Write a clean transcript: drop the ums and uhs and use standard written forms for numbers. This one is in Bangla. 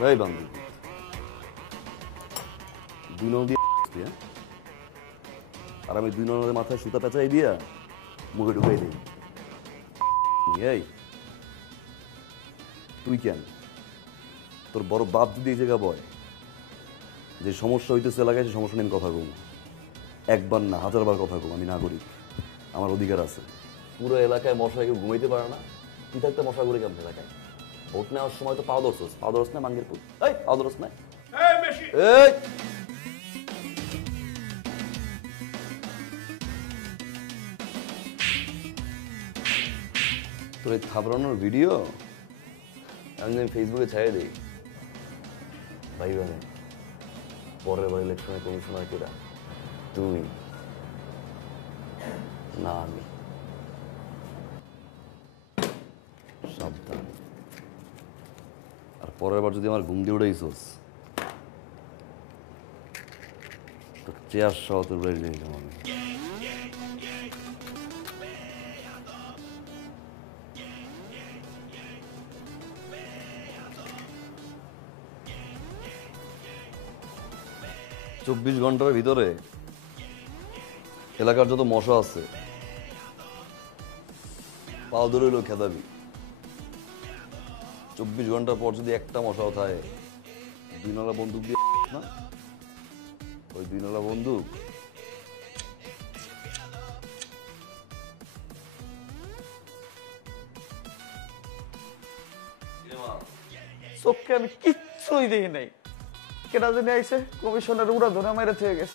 ভাই বান্ধব 2 নং দিয়ে আর আমি 2 নংয়ের মাথায় সুতা পেঁচাই দিয়া মুখে ঢুকাই দিই। এই তুই কেন? তোর বড় বাপ যদি এই জায়গা বয় যে সমস্যা হইতেছে এলাকায়, সে সমস্যা নিয়ে আমি কথা কম, একবার না 1000বার কথা কম। আমি নাগরিক, আমার অধিকার আছে। পুরো এলাকায় মশা কেউ ঘুমাইতে পারে না, তুই থাকতে মশা ঘুরে কেমন এলাকায়? ভোট নেওয়ার সময় তো পাও ধরছোস, পাও ধরস না মাঙ্গের পুত, এই পাও ধরস না। এই তোর এই থাবড়ানোর ভিডিও আমি ফেসবুকে ছাড়িয়ে দিই। ভাই ভাই পরের বার ইলেকশনে কমিশনার কেরা? তুই না আমি। সাবধান। আর পরের বার যদি আমার ঘুম দিয়ে উড়াইছোস তো চেয়ার সহ তোর বাড়ি নিয়ে যাবো আমি। চব্বিশ ঘন্টার ভিতরে এলাকার যত মশা আছে পাও ধরে হইলেও খেদাবি। 24 ঘন্টার পর যদি একটা মশাও থাকে, 2 নলা বন্দুক দিয়ে না, ওই 2 নলা বন্দুক চোখে আমি কিচ্ছুই দেখি নাই। কেটা জানি আইসে কমিশনের উড়া ধরে মাইরা থেকে গেছে।